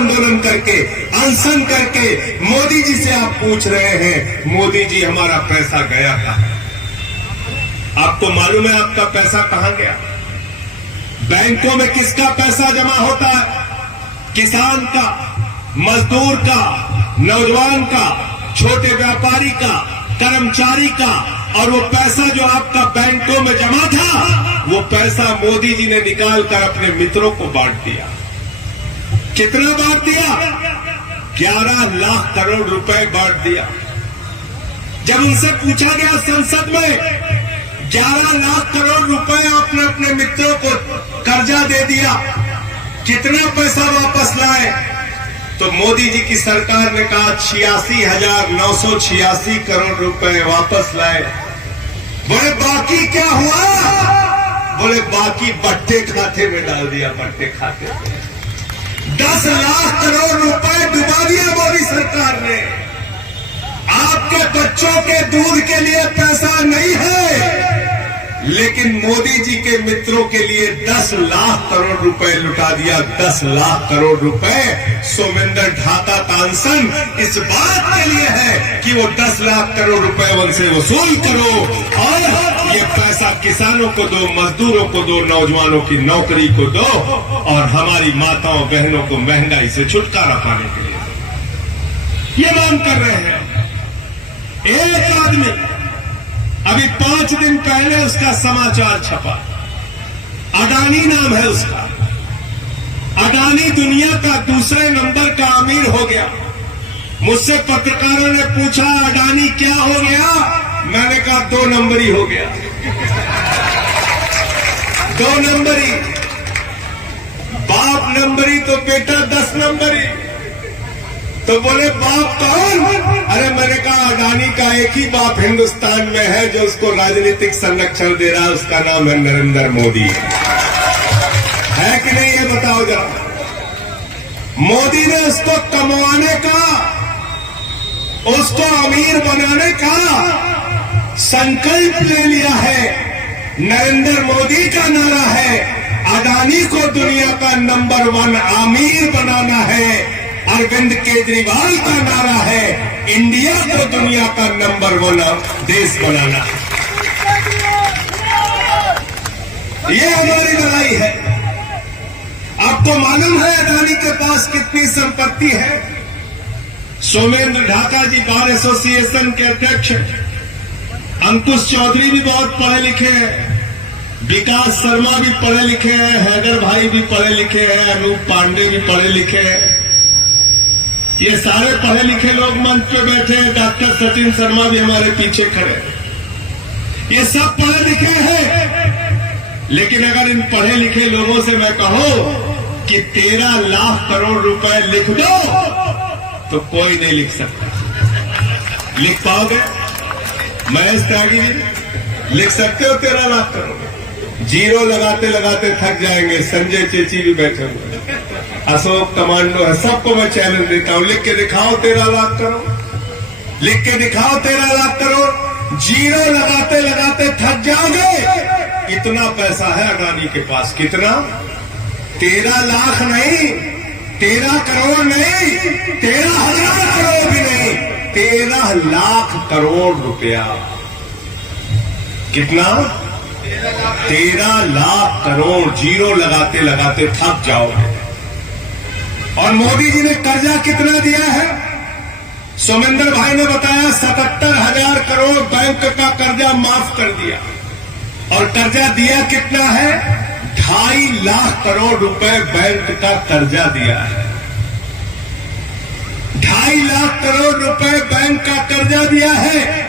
आंदोलन करके, अनशन करके मोदी जी से आप पूछ रहे हैं, मोदी जी हमारा पैसा गया कहां? आपको मालूम है आपका पैसा कहां गया? बैंकों में किसका पैसा जमा होता है? किसान का, मजदूर का, नौजवान का, छोटे व्यापारी का, कर्मचारी का। और वो पैसा जो आपका बैंकों में जमा था, वो पैसा मोदी जी ने निकाल कर अपने मित्रों को बांट दिया। कितना बांट दिया? 11 लाख करोड़ रुपए बांट दिया। जब उनसे पूछा गया संसद में, 11 लाख करोड़ रुपए आपने अपने मित्रों को कर्जा दे दिया, कितना पैसा वापस लाए? तो मोदी जी की सरकार ने कहा 86,986 करोड़ रुपए वापस लाए। बोले बाकी क्या हुआ? बोले बाकी बट्टे खाते में डाल दिया, बट्टे खाते में 10 लाख करोड़ रुपए डुबा दिया मोदी सरकार ने। आपके बच्चों के दूध के लिए पैसा नहीं है, लेकिन मोदी जी के मित्रों के लिए 10 लाख करोड़ रुपए लुटा दिया। 10 लाख करोड़ रुपए सोमेंद्र ढाका का अनशन इस बात के लिए है कि वो 10 लाख करोड़ रुपए उनसे वसूल करो और ये पैसा किसानों को दो, मजदूरों को दो, नौजवानों की नौकरी को दो और हमारी माताओं बहनों को महंगाई से छुटकारा पाने के लिए ये मांग कर रहे हैं। एक आदमी अभी 5 दिन पहले उसका समाचार छपा, अडानी नाम है उसका। अडानी दुनिया का दूसरे नंबर का अमीर हो गया। मुझसे पत्रकारों ने पूछा अडानी क्या हो गया? मैंने कहा 2 नंबरी हो गया। 2 नंबरी, बाप नंबरी तो बेटा 10 नंबरी। तो बोले बाप कौन? अरे मैंने कहा अडानी का एक ही बाप हिंदुस्तान में है जो उसको राजनीतिक संरक्षण दे रहा है, उसका नाम है नरेंद्र मोदी। है कि नहीं ये बताओ जरा। मोदी ने उसको कमवाने का, उसको अमीर बनाने का संकल्प ले लिया है। नरेंद्र मोदी का नारा है अडानी को दुनिया का नंबर 1 अमीर बनाना है। अरविंद केजरीवाल का नारा है इंडिया को दुनिया का नंबर 1 देश बनाना। ये हमारी लड़ाई है। आपको मालूम है अडानी के पास कितनी संपत्ति है? सोमेंद्र ढाका जी बार एसोसिएशन के अध्यक्ष, अंकुश चौधरी भी बहुत पढ़े लिखे हैं, विकास शर्मा भी पढ़े लिखे हैं, हैदर भाई भी पढ़े लिखे हैं, अनूप पांडे भी पढ़े लिखे हैं। ये सारे पढ़े लिखे लोग मंच पे बैठे हैं। डॉक्टर सचिन शर्मा भी हमारे पीछे खड़े हैं। ये सब पढ़े लिखे हैं, लेकिन अगर इन पढ़े लिखे लोगों से मैं कहूं कि 13 लाख करोड़ रुपए लिख दो तो कोई नहीं लिख सकता। लिख पाओगे? महेश त्यागी जी लिख सकते हो 13 लाख करोड़? जीरो लगाते लगाते थक जाएंगे। संजय चेची भी बैठे हुए, अशोक कमांडो है, सबको मैं चैलेंज देता हूं, लिख के दिखाओ 13 लाख करोड़। लिख के दिखाओ 13 लाख करोड़। जीरो लगाते लगाते थक जाओगे। इतना पैसा है अडानी के पास। कितना? 13 लाख नहीं, 13 करोड़ नहीं, 13,000 करोड़ भी नहीं, 13 लाख करोड़ रुपया। कितना? 13 लाख करोड़। जीरो लगाते लगाते थक जाओगे। और मोदी जी ने कर्जा कितना दिया है? सोमेंद्र भाई ने बताया 77,000 करोड़ बैंक का कर्जा माफ कर दिया। और कर्जा दिया कितना है? 2.5 लाख करोड़ रुपए बैंक का कर्जा दिया है। 2.5 लाख करोड़ रुपए बैंक का कर्जा दिया है।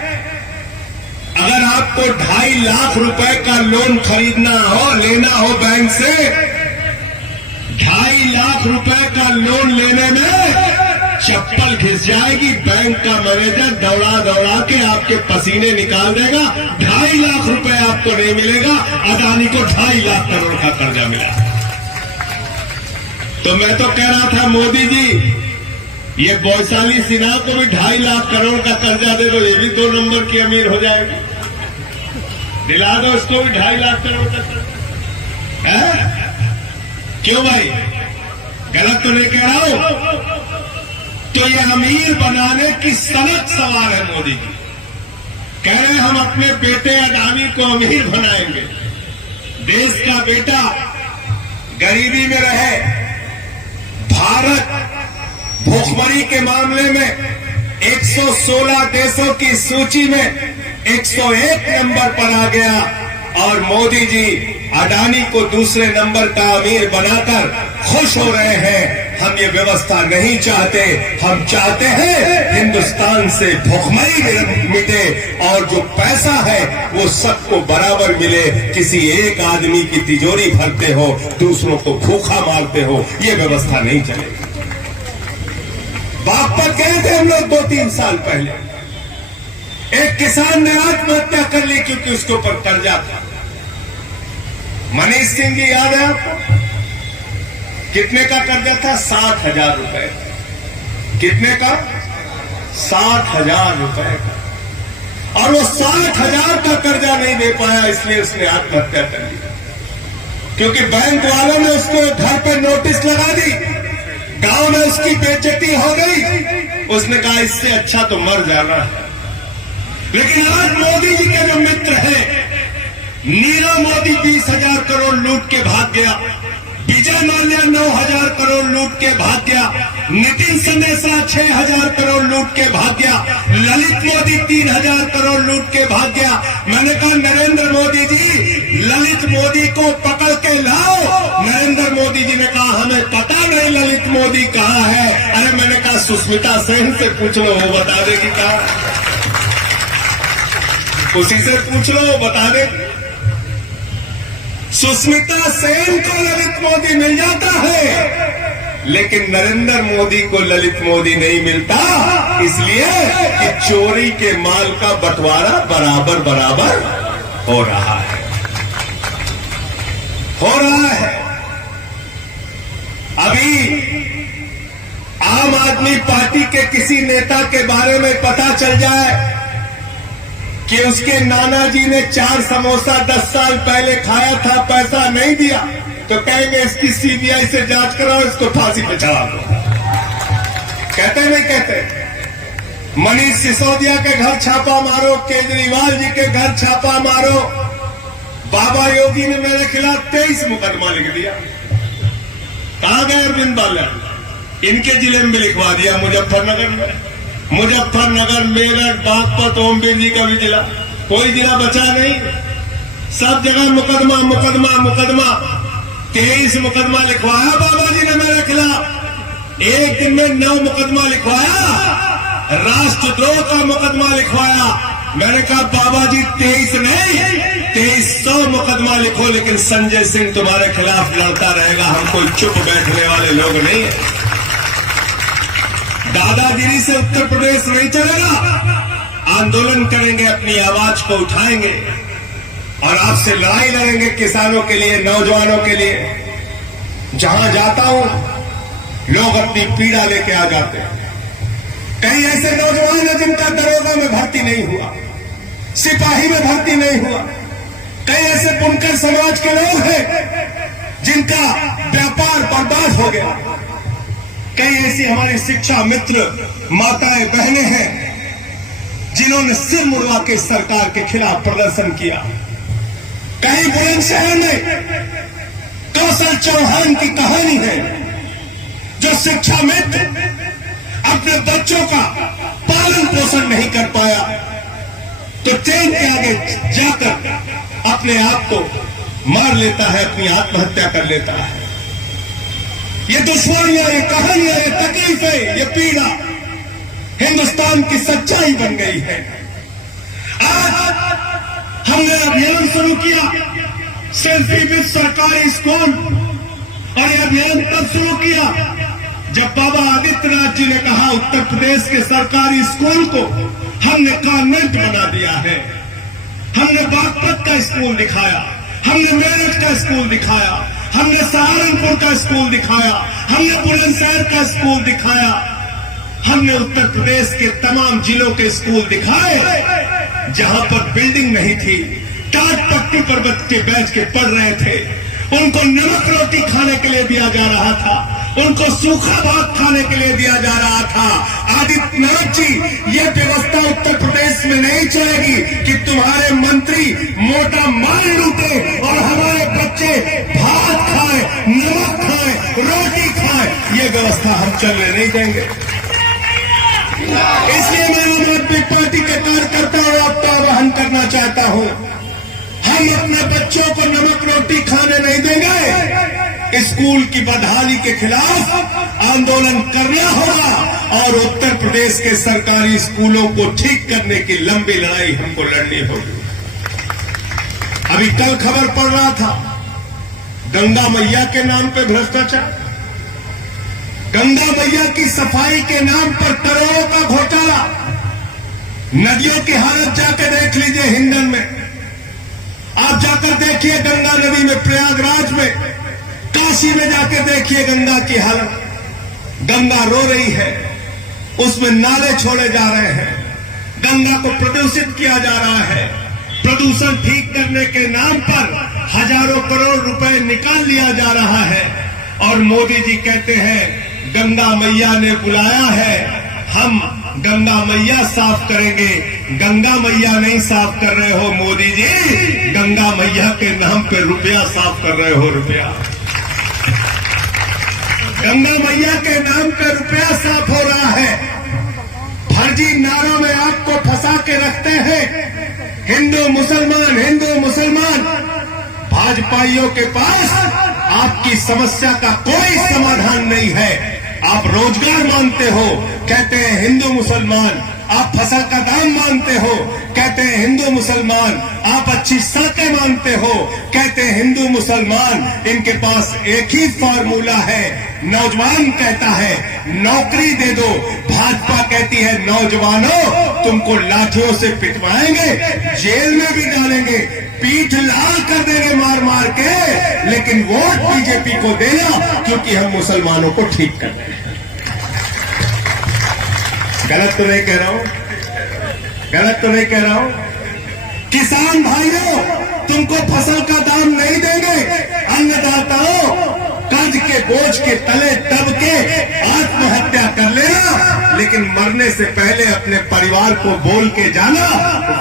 अगर आपको 2.5 लाख रुपए का लोन खरीदना हो, लेना हो बैंक से, 2.5 लाख रुपए का लोन लेने में चप्पल घिस जाएगी। बैंक का मैनेजर दौड़ा दौड़ा के आपके पसीने निकाल देगा। 2.5 लाख रुपए आपको नहीं मिलेगा। अडानी को 2.5 लाख करोड़ का कर्जा मिला। तो मैं तो कह रहा था मोदी जी, ये वैशाली सिन्हा को भी 2.5 लाख करोड़ का कर्जा दे दो, ये भी 2 नंबर की अमीर हो जाएगी। दिला दो इसको भी 2.5 लाख करोड़ का कर्जा। क्यों भाई? गलत तो नहीं कह रहा हूं? तो ये अमीर बनाने की सनक सवाल है मोदी की। कह रहे हम अपने बेटे अडानी को अमीर बनाएंगे। देश का बेटा गरीबी में रहे। भारत भूखमरी के मामले में 116 देशों की सूची में 101 नंबर पर आ गया और मोदी जी अडानी को दूसरे नंबर का अमीर बनाकर खुश हो रहे हैं। हम ये व्यवस्था नहीं चाहते। हम चाहते हैं हिंदुस्तान से भूखमरी मिटे और जो पैसा है वो सबको बराबर मिले। किसी एक आदमी की तिजोरी भरते हो, दूसरों को भूखा मारते हो, ये व्यवस्था नहीं चलेगी। बागपत गए थे हम लोग 2-3 साल पहले। एक किसान ने आत्महत्या कर ली क्योंकि उसके ऊपर कर्जा था। मनीष सिंह जी याद है आपको? कितने का कर्जा था? 60,000 रुपए। कितने का? 60,000 रुपए का। और वो 60,000 का कर्जा नहीं दे पाया, इसलिए उसने आत्महत्या कर ली। क्योंकि बैंक वालों ने उसको घर पे नोटिस लगा दी, गांव में उसकी बेइज्जती हो गई। उसने कहा इससे अच्छा तो मर जाना है। लेकिन आज मोदी जी के जो मित्र हैं, नीरव मोदी 20,000 करोड़ लूट के भाग गया। विजय माल्या 9,000 करोड़ लूट के भाग गया। नितिन सनेसा 6,000 करोड़ लूट के भाग गया। ललित मोदी 3,000 करोड़ लूट के भाग गया। मैंने कहा नरेंद्र मोदी जी, ललित मोदी को पकड़ के लाओ। नरेंद्र मोदी जी ने कहा हमें पता नहीं ललित मोदी कहाँ है। अरे मैंने कहा सुष्मिता सेन से पूछ लो, वो बता देगी कहाँ। उसी से पूछ लो, वो बता दे। सुष्मिता सेन को ललित मोदी मिल जाता है, लेकिन नरेंद्र मोदी को ललित मोदी नहीं मिलता, इसलिए कि चोरी के माल का बंटवारा बराबर बराबर हो रहा है। अभी आम आदमी पार्टी के किसी नेता के बारे में पता चल जाए कि उसके नाना जी ने 4 समोसा 10 साल पहले खाया था, पैसा नहीं दिया, तो कहेंगे इसकी सीबीआई से जांच कराओ, इसको फांसी पे चढ़ा दो। कहते नहीं कहते? मनीष सिसोदिया के घर छापा मारो, केजरीवाल जी के घर छापा मारो। बाबा योगी ने मेरे खिलाफ 23 मुकदमा लिख दिया। कहां गए अरविंद बाला? इनके जिले में भी लिखवा दिया, मुजफ्फरनगर में। मुजफ्फरनगर, मेरठ, बागपत, ओमवीर जी का भी जिला, कोई जिला बचा नहीं। सब जगह मुकदमा मुकदमा मुकदमा। 23 मुकदमा लिखवाया बाबा जी ने मेरे खिलाफ। एक दिन में 9 मुकदमा लिखवाया। राष्ट्रद्रोह का मुकदमा लिखवाया। मैंने कहा बाबा जी 23 नहीं 2300 मुकदमा लिखो, लेकिन संजय सिंह तुम्हारे खिलाफ लड़ता रहेगा। हम कोई चुप बैठने वाले लोग नहीं है। दादागिरी से उत्तर प्रदेश नहीं चलेगा। आंदोलन करेंगे, अपनी आवाज को उठाएंगे और आपसे लड़ाई लड़ेंगे किसानों के लिए, नौजवानों के लिए। जहां जाता हूं लोग अपनी पीड़ा लेके आ जाते हैं। कई ऐसे नौजवान हैं जिनका दरोगा में भर्ती नहीं हुआ, सिपाही में भर्ती नहीं हुआ। कई ऐसे बुनकर समाज के लोग हैं जिनका व्यापार बर्बाद हो गया। कई ऐसी हमारे शिक्षा मित्र माताएं बहनें हैं जिन्होंने सिर मुड़वा के सरकार के खिलाफ प्रदर्शन किया। कहीं बुलंदशहर में कौशल चौहान की कहानी है, जो शिक्षा मित्र अपने बच्चों का पालन पोषण नहीं कर पाया तो ट्रेन के आगे जाकर अपने आप को मार लेता है, अपनी आत्महत्या कर लेता है। ये दुश्मनियां, ये कहानियां, ये तकलीफें, ये पीड़ा हिंदुस्तान की सच्चाई बन गई है। आज हमने अभियान शुरू किया सेल्फी विद सरकारी स्कूल, और यह अभियान तब शुरू किया जब बाबा आदित्यनाथ जी ने कहा उत्तर प्रदेश के सरकारी स्कूल को हमने कॉन्वेंट बना दिया है। हमने बागपत का स्कूल दिखाया, हमने मेरठ का स्कूल दिखाया, हमने सहारनपुर का स्कूल दिखाया, हमने बुलंदशहर का स्कूल दिखाया, हमने उत्तर प्रदेश के तमाम जिलों के स्कूल दिखाए जहां पर बिल्डिंग नहीं थी, टाट पट्टी पर बच्चे बैठ के पढ़ रहे थे, उनको नमक रोटी खाने के लिए दिया जा रहा था। उनको सूखा भात खाने के लिए दिया जा रहा था। आदित्यनाथ जी, ये व्यवस्था उत्तर प्रदेश में नहीं चलेगी कि तुम्हारे मंत्री मोटा माल लूटे और हमारे बच्चे भात खाएं, नमक खाएं, रोटी खाएं। ये व्यवस्था हम चलने नहीं देंगे। इसलिए मैं आम आदमी पार्टी के कार्यकर्ताओं आपका आह्वान करना चाहता हूं, हम अपने बच्चों को नमक रोटी खाने नहीं देंगे। स्कूल की बदहाली के खिलाफ आंदोलन करना होगा और उत्तर प्रदेश के सरकारी स्कूलों को ठीक करने की लंबी लड़ाई हमको लड़नी होगी। अभी कल खबर पड़ रहा था, गंगा मैया के नाम पे भ्रष्टाचार, गंगा मैया की सफाई के नाम पर करोड़ों का घोटाला। नदियों की हालत जाकर देख लीजिए, हिंडन में आप जाकर देखिए, गंगा नदी में, प्रयागराज में, काशी में जाकर देखिए गंगा की हालत। गंगा रो रही है, उसमें नाले छोड़े जा रहे हैं, गंगा को प्रदूषित किया जा रहा है। प्रदूषण ठीक करने के नाम पर हजारों करोड़ रुपए निकाल लिया जा रहा है और मोदी जी कहते हैं गंगा मैया ने बुलाया है, हम गंगा मैया साफ करेंगे। गंगा मैया नहीं साफ कर रहे हो मोदी जी, गंगा मैया के नाम पे रुपया साफ कर रहे हो। रुपया, गंगा मैया के नाम पे रुपया साफ हो रहा है। फर्जी नारों में आपको फंसा के रखते हैं, हिंदू मुसलमान, हिंदू मुसलमान। भाजपाइयों के पास आपकी समस्या का कोई समाधान नहीं है। आप रोजगार मांगते हो, कहते हैं हिंदू मुसलमान। आप फसल का दाम मांगते हो, कहते हैं हिंदू मुसलमान। आप अच्छी सड़कें मांगते हो, कहते हैं हिंदू मुसलमान। इनके पास एक ही फॉर्मूला है, नौजवान कहता है नौकरी दे दो, भाजपा कहती है नौजवानों तुमको लाठियों से पिटवाएंगे, जेल में भी डालेंगे, पीठ लाल कर देंगे मार मार के, लेकिन वोट बीजेपी को देना क्योंकि हम मुसलमानों को ठीक कर रहे हैं। गलत तो नहीं कह रहा हूं, गलत तो नहीं कह रहा हूं। किसान भाइयों, तुमको फसल का दाम नहीं देंगे। अन्नदाताओं, कर्ज के बोझ के तले दब के आत्महत्या कर लेना, लेकिन मरने से पहले अपने परिवार को बोल के जाना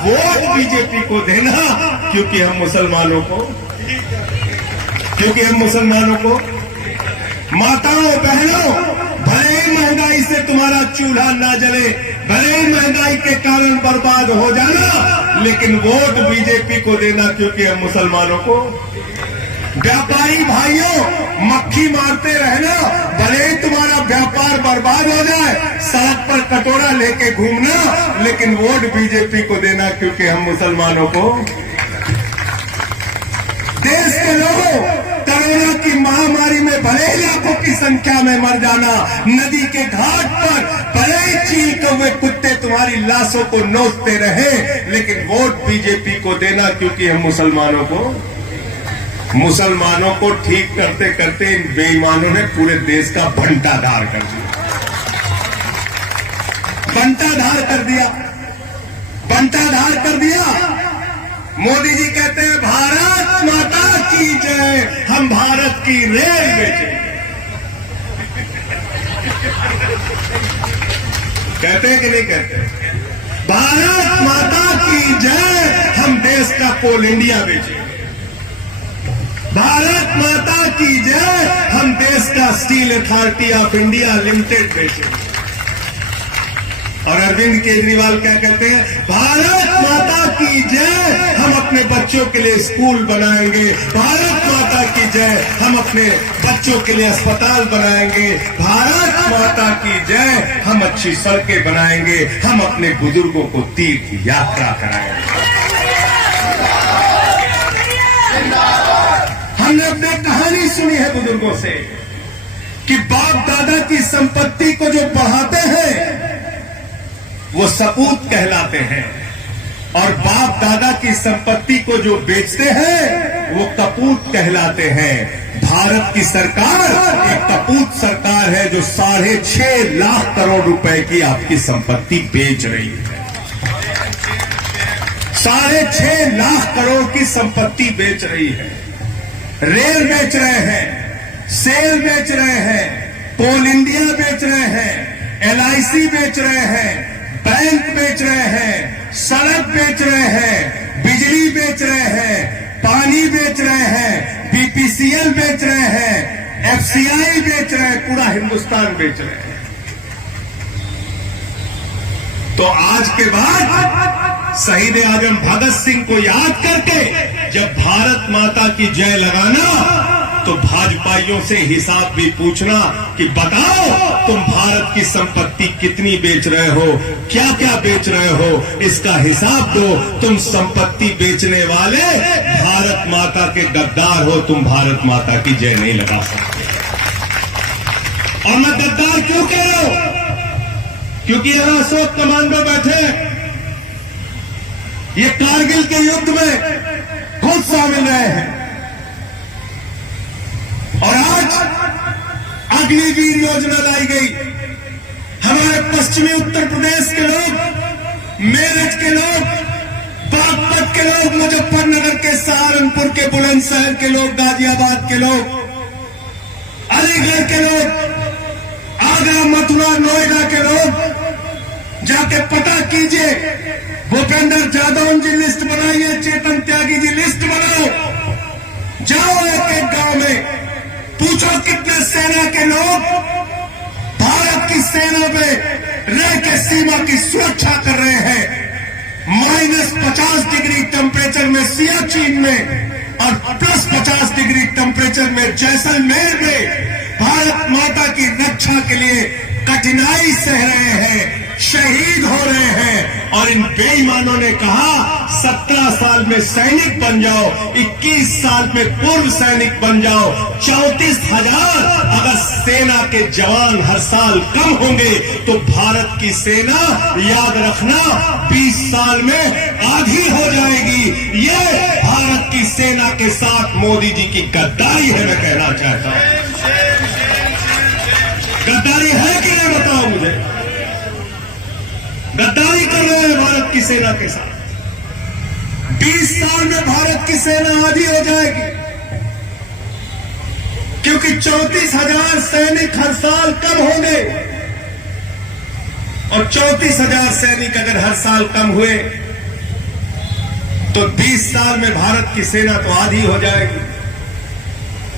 वोट बीजेपी को देना क्योंकि हम मुसलमानों को माताओं बहनों, भले ही महंगाई से तुम्हारा चूल्हा ना जले, भले ही महंगाई के कारण बर्बाद हो जाना, लेकिन वोट बीजेपी को देना क्योंकि हम मुसलमानों को। व्यापारी भाइयों, मक्खी मारते रहना, भले ही तुम्हारा व्यापार बर्बाद हो जाए, सड़क पर कटोरा लेके घूमना, लेकिन वोट बीजेपी को देना क्योंकि हम मुसलमानों को। देश के लोगों, कोरोना की महामारी में भले ही लाखों की संख्या में मर जाना, नदी के घाट पर भले ही चीखते हुए कुत्ते तुम्हारी लाशों को नोचते रहे, लेकिन वोट बीजेपी को देना क्योंकि हम मुसलमानों को ठीक करते करते इन बेईमानों ने पूरे देश का बंटाधार कर दिया, बंटाधार कर दिया। मोदी जी कहते हैं भारत माता की जय, हम भारत की रेल बेचे। कहते हैं कि नहीं कहते? भारत माता की जय, हम देश का कोल इंडिया बेचे। भारत माता की जय, हम देश का steel authority of India limited बेचे। और अरविंद केजरीवाल क्या कहते हैं? भारत माता की जय, हम अपने बच्चों के लिए स्कूल बनाएंगे। भारत माता की जय, हम अपने बच्चों के लिए अस्पताल बनाएंगे। भारत माता की जय, हम अच्छी सड़कें बनाएंगे। हम अपने बुजुर्गों को तीर्थ यात्रा कराएंगे। हमने अपनी कहानी सुनी है बुजुर्गों से कि बाप दादा की संपत्ति को जो बढ़ाते हैं वो सपूत कहलाते हैं, और बाप दादा की संपत्ति को जो बेचते हैं वो कपूत कहलाते हैं। भारत की सरकार एक कपूत सरकार है जो 6.5 लाख करोड़ रुपए की आपकी संपत्ति बेच रही है। 6.5 लाख करोड़ की संपत्ति बेच रही है। रेल बेच रहे हैं, सेल बेच रहे हैं, कोल इंडिया बेच रहे हैं, LIC बेच रहे हैं, बैंक बेच रहे हैं, सड़क बेच रहे हैं, बिजली बेच रहे हैं, पानी बेच रहे हैं, BPCL बेच रहे हैं, FCI बेच रहे हैं, पूरा हिंदुस्तान बेच रहे हैं। तो आज के बाद शहीद आजम भगत सिंह को याद करके जब भारत माता की जय लगाना तो भाजपाइयों से हिसाब भी पूछना कि बताओ तुम भारत की संपत्ति कितनी बेच रहे हो, क्या क्या बेच रहे हो, इसका हिसाब दो। तुम संपत्ति बेचने वाले भारत माता के गद्दार हो, तुम भारत माता की जय नहीं लगा सकते। और मैं गद्दार क्यों कह रहा हूं? क्योंकि यहां अशोक कमांडो बैठे, ये कारगिल के युद्ध में खुद शामिल रहे हैं और आज अग्निवीर योजना लाई गई। हमारे पश्चिमी उत्तर प्रदेश के लोग, मेरठ के लोग, बागपत के लोग, मुजफ्फरनगर के, सहारनपुर के, बुलंदशहर के लोग, गाजियाबाद के लोग, अलीगढ़ के लोग, आगरा, मथुरा, नोएडा के लोग, जाके पता कीजिए। भूपेंद्र जादव जी लिस्ट बनाइए, चेतन त्यागी जी लिस्ट बनाओ, जाओ एक एक गांव में पूछो कितने सेना के लोग भारत की सेना पे रह के सीमा की सुरक्षा कर रहे हैं। -50 डिग्री टेम्परेचर में सियाचिन में और +50 डिग्री टेम्परेचर में जैसलमेर में भारत माता की रक्षा के लिए कठिनाई सह रहे हैं, शहीद हो रहे हैं। और इन बेईमानों ने कहा 17 साल में सैनिक बन जाओ, 21 साल में पूर्व सैनिक बन जाओ, 34,000 अगर सेना के जवान हर साल कम होंगे तो भारत की सेना, याद रखना, 20 साल में आधी हो जाएगी। ये भारत की सेना के साथ मोदी जी की गद्दारी है, मैं कहना चाहता हूं। गद्दारी है कि नहीं बताओ मुझे? गद्दारी कर रहे हैं भारत की सेना के साथ। 20 साल में भारत की सेना आधी हो जाएगी, क्योंकि 34,000 सैनिक हर साल कम होंगे। और 34,000 सैनिक अगर हर साल कम हुए तो 20 साल में भारत की सेना तो आधी हो जाएगी।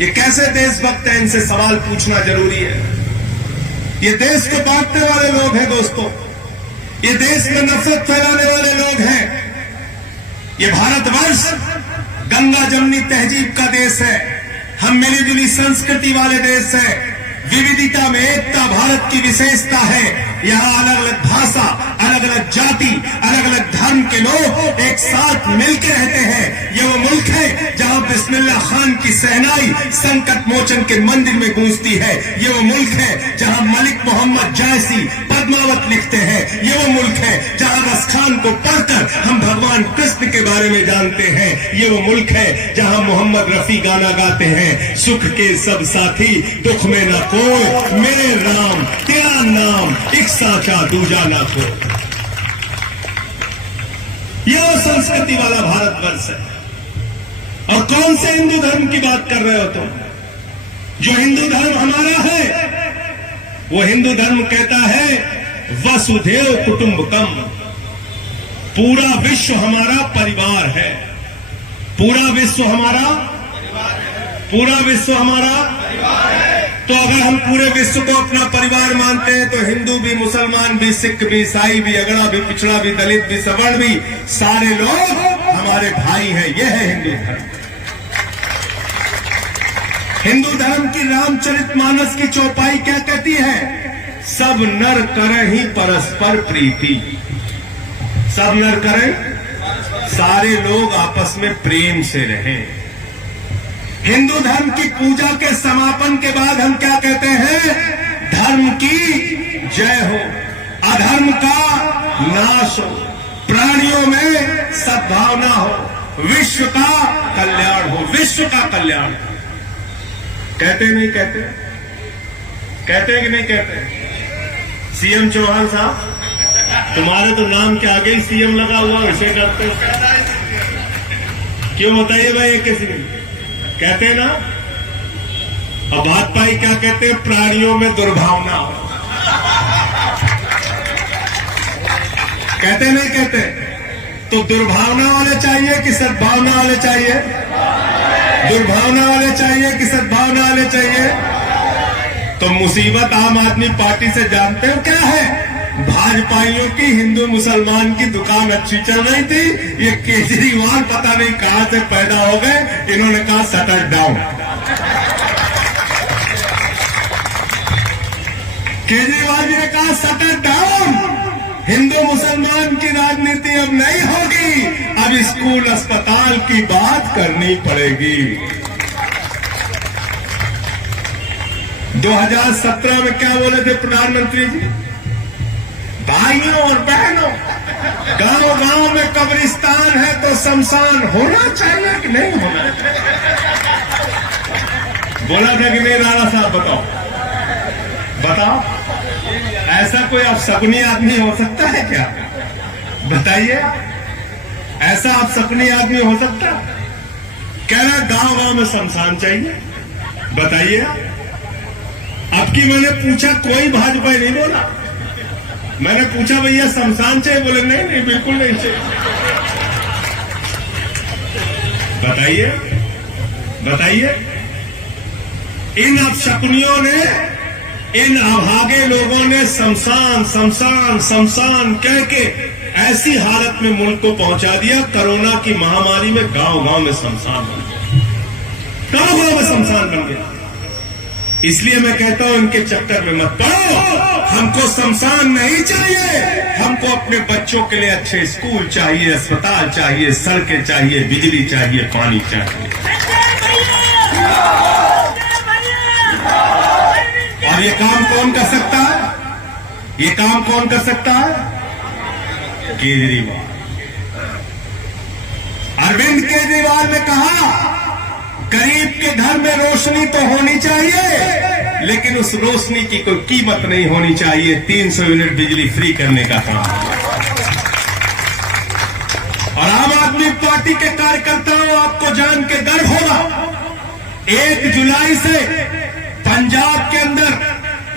ये कैसे देशभक्त हैं, इनसे सवाल पूछना जरूरी है। ये देश को बांटने वाले लोग हैं दोस्तों, ये देश में नफरत फैलाने वाले लोग हैं। ये भारतवर्ष गंगा जमनी तहजीब का देश है, हम मिलीजुली संस्कृति वाले देश है, विविधता में एकता भारत की विशेषता है। यहाँ अलग अलग भाषा, अलग अलग जाति, अलग अलग धर्म के लोग एक साथ मिलकर रहते हैं। ये वो मुल्क है जहाँ बिस्मिल्लाह खान की सहनाई संकट मोचन के मंदिर में गूंजती है। ये वो मुल्क है जहाँ मलिक मोहम्मद जायसी पद्मावत लिखते हैं। ये वो मुल्क है जहाँ रस खान को पढ़कर हम भगवान कृष्ण के बारे में जानते हैं। ये वो मुल्क है जहाँ मोहम्मद रफी गाना गाते हैं, सुख के सब साथी दुख में न कोई, मेरे राम तेरा नाम एक साचा दूजा ना को। यह संस्कृति वाला भारतवर्ष है। और कौन से हिंदू धर्म की बात कर रहे हो तुम? जो हिंदू धर्म हमारा है वो हिंदू धर्म कहता है वसुधैव कुटुंबकम, पूरा विश्व हमारा परिवार है। पूरा विश्व हमारा, पूरा विश्व हमारा परिवार है। तो अगर हम पूरे विश्व को अपना परिवार मानते हैं तो हिंदू भी, मुसलमान भी, सिख भी, ईसाई भी, अगड़ा भी, पिछड़ा भी, दलित भी, सवर्ण भी, सारे लोग हमारे भाई हैं। यह है हिंदू धर्म। हिंदू धर्म की रामचरितमानस की चौपाई क्या कहती है? सब नर करें ही परस्पर प्रीति। सब नर करें, सारे लोग आपस में प्रेम से रहें। हिंदू धर्म की पूजा के समापन के बाद हम क्या कहते हैं? धर्म की जय हो, अधर्म का नाश हो, प्राणियों में सद्भावना हो, विश्व का कल्याण हो। विश्व का कल्याण कहते नहीं कहते? कहते कि नहीं कहते? सीएम चौहान साहब, तुम्हारे तो नाम के आगे ही सीएम लगा हुआ, इसे करते क्यों बताइए भाई? किसी कहते हैं ना, और वाजपेयी क्या कहते हैं, प्राणियों में दुर्भावना। कहते नहीं कहते? तो दुर्भावना वाले चाहिए कि सद्भावना वाले चाहिए? दुर्भावना वाले चाहिए कि सद्भावना वाले चाहिए? तो मुसीबत आम आदमी पार्टी से जानते हो क्या है? भाजपाइयों की हिंदू मुसलमान की दुकान अच्छी चल रही थी, ये केजरीवाल पता नहीं कहां से पैदा हो गए, इन्होंने कहा शटर डाउन। केजरीवाल जी ने कहा शटर डाउन, हिंदू मुसलमान की राजनीति अब नहीं होगी, अब स्कूल अस्पताल की बात करनी पड़ेगी। 2017 में क्या बोले थे प्रधानमंत्री जी? भाइयों और बहनों, गांव गांव में कब्रिस्तान है तो शमशान होना चाहिए कि नहीं होना चाहिए? बोला था कि नहीं राणा साहब? बताओ, ऐसा कोई अपशकुनी आदमी हो सकता है क्या? बताइए, ऐसा अपशकुनी आदमी हो सकता? कह रहा गांव गांव में शमशान चाहिए। बताइए, अब की मैंने पूछा, कोई भाजपा नहीं बोला। मैंने पूछा भैया शमशान चाहिए? बोले नहीं नहीं, बिल्कुल नहीं चाहिए। बताइए बताइए, इन अपशकुनियों ने, इन अभागे लोगों ने शमशान शमशान शमशान कह के ऐसी हालत में मुल्क को पहुंचा दिया, कोरोना की महामारी में गांव गांव में शमशान बन गया, गांव गांव में शमशान बन गया। इसलिए मैं कहता हूं इनके चक्कर में मत पड़ो। हमको शमशान नहीं चाहिए, हमको अपने बच्चों के लिए अच्छे स्कूल चाहिए, अस्पताल चाहिए, सड़कें चाहिए, बिजली चाहिए, पानी चाहिए। और ये काम कौन कर सकता है? ये काम कौन कर सकता है? केजरीवाल। अरविंद केजरीवाल ने कहा गरीब के घर में रोशनी तो होनी चाहिए, लेकिन उस रोशनी की कोई कीमत नहीं होनी चाहिए। 300 यूनिट बिजली फ्री करने का काम। और आम आदमी पार्टी के कार्यकर्ताओं, आपको जान के गर्व होगा, 1 जुलाई से पंजाब के अंदर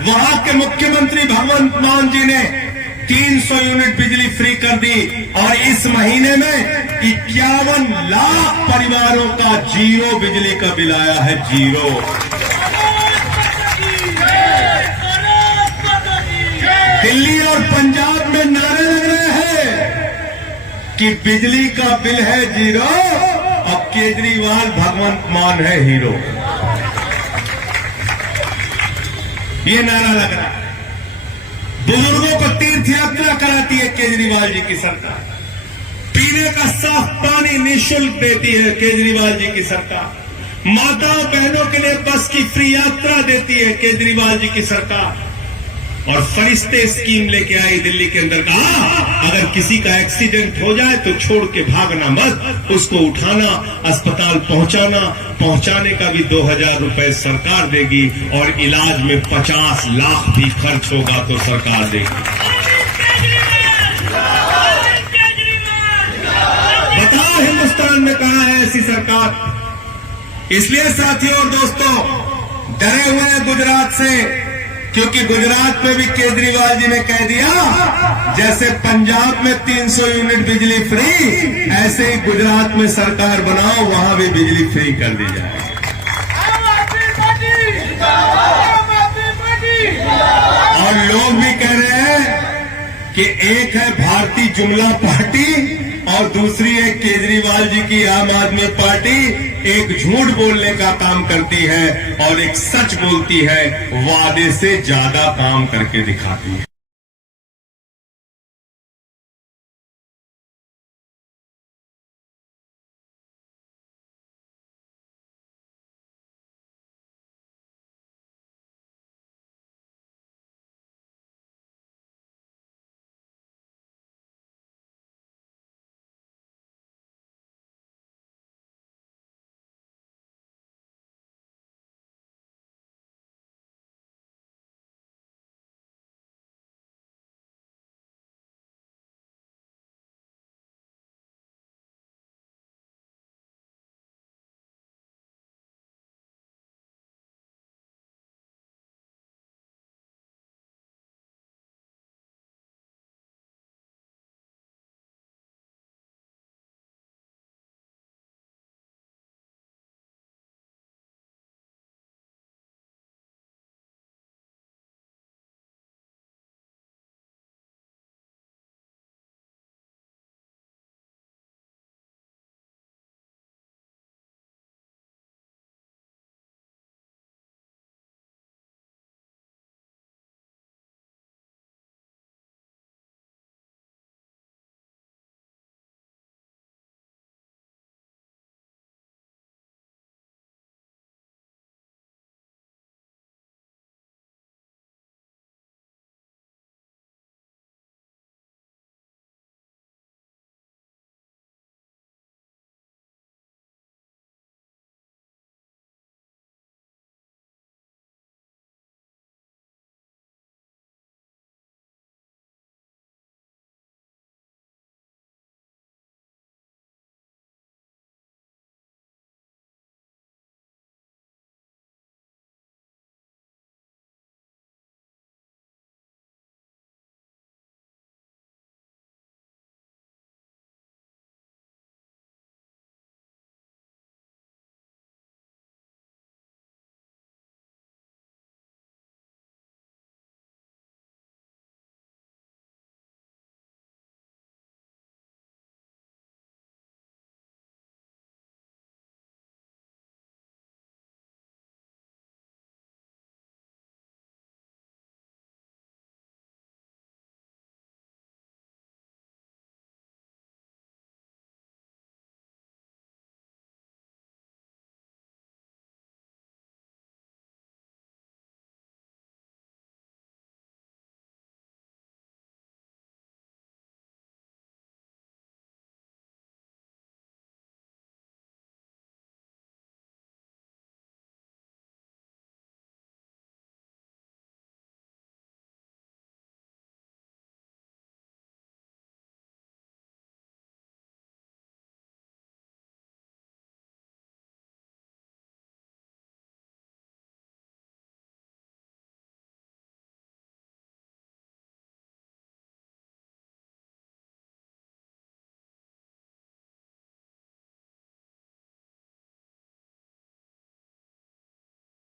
वहां के मुख्यमंत्री भगवंत मान जी ने 300 यूनिट बिजली फ्री कर दी। और इस महीने में 51 लाख परिवारों का जीरो बिजली का बिल आया है, जीरो। दिल्ली और पंजाब में नारे लग रहे हैं कि बिजली का बिल है जीरो, अब केजरीवाल भगवंत मान है हीरो। ये नारा लग रहा है। बुजुर्गों को तीर्थ यात्रा कराती है केजरीवाल जी की सरकार, पीने का साफ पानी निःशुल्क देती है केजरीवाल जी की सरकार, माताओं बहनों के लिए बस की फ्री यात्रा देती है केजरीवाल जी की सरकार। और फरिश्ते स्कीम लेके आई दिल्ली के अंदर, कहा अगर किसी का एक्सीडेंट हो जाए तो छोड़ के भागना मत, उसको उठाना, अस्पताल पहुंचाने का भी 2000 रुपए सरकार देगी, और इलाज में 50 लाख भी खर्च होगा तो सरकार देगी। बताओ हिंदुस्तान में कहां है ऐसी सरकार? इसलिए साथियों और दोस्तों, डरे हुए हैं गुजरात से, क्योंकि गुजरात में भी केजरीवाल जी ने कह दिया जैसे पंजाब में 300 यूनिट बिजली फ्री, ऐसे ही गुजरात में सरकार बनाओ, वहां भी बिजली फ्री कर दी जाए। और लोग भी कह रहे हैं कि एक है भारतीय जुमला पार्टी और दूसरी है केजरीवाल जी की आम आदमी पार्टी। एक झूठ बोलने का काम करती है और एक सच बोलती है, वादे से ज्यादा काम करके दिखाती है।